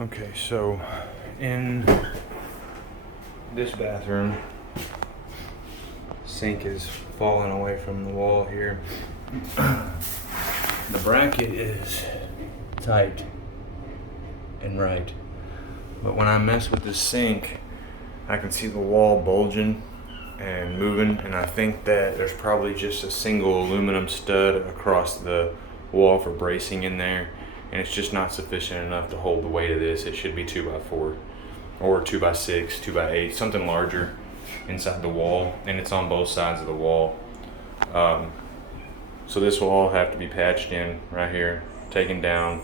Okay, so in this bathroom, sink is falling away from the wall here. The bracket is tight and right, but when I mess with the sink, I can see the wall bulging and moving, and I think that there's probably just a single aluminum stud across the wall for bracing in there, and it's just not sufficient enough to hold the weight of this. It should be 2x4 or 2x6, 2x8, something larger inside the wall, and it's on both sides of the wall. So this will all have to be patched in right here, taken down,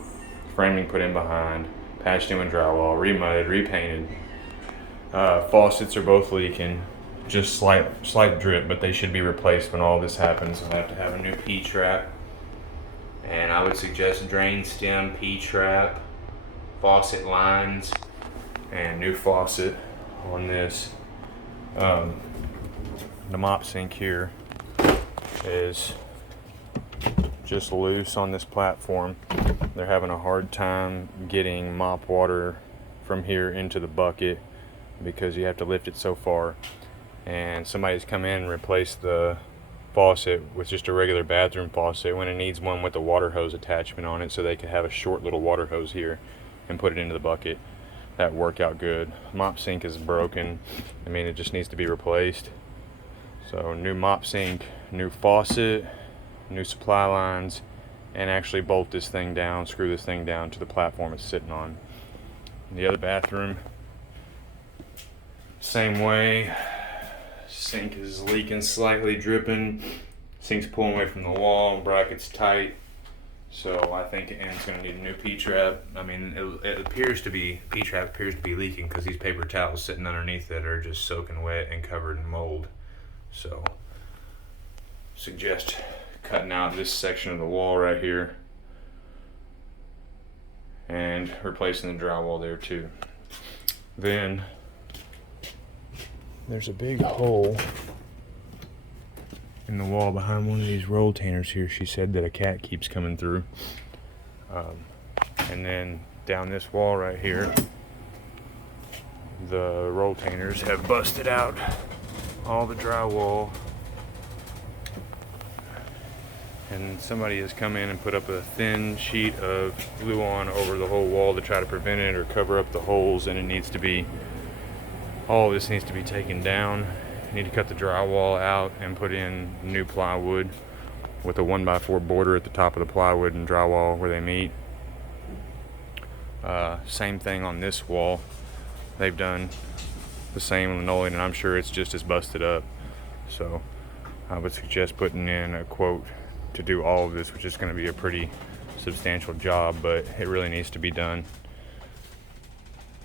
framing put in behind, patched in with drywall, remudded, repainted. Faucets are both leaking, just slight drip, but they should be replaced when all this happens. I'll have to have a new P-trap, and I would suggest drain stem, P-trap, faucet lines, and new faucet on this. The mop sink here is just loose on this platform. They're having a hard time getting mop water from here into the bucket because you have to lift it so far, and somebody's come in and replaced the faucet with just a regular bathroom faucet when it needs one with a water hose attachment on it, so they could have a short little water hose here and put it into the bucket. That worked out good. Mop sink is broken. I mean, it just needs to be replaced. So new mop sink, new faucet, new supply lines, and actually bolt this thing down, screw this thing down to the platform it's sitting on. The other bathroom, same way. Sink is leaking, slightly dripping. Sink's pulling away from the wall, bracket's tight. So I think it's going to need a new P-trap. I mean, it appears to be, P-trap appears to be leaking because these paper towels sitting underneath it are just soaking wet and covered in mold. So suggest cutting out this section of the wall right here and replacing the drywall there too. Then there's a big hole in the wall behind one of these rolltainers here. She said that a cat keeps coming through. And then down this wall right here, the rolltainers have busted out all the drywall, and somebody has come in and put up a thin sheet of glue on over the whole wall to try to prevent it or cover up the holes, and it needs to be, all of this needs to be taken down. You need to cut the drywall out and put in new plywood with a 1x4 border at the top of the plywood and drywall where they meet. Same thing on this wall. They've done the same linoleum, and I'm sure it's just as busted up. So I would suggest putting in a quote to do all of this, which is going to be a pretty substantial job, but it really needs to be done.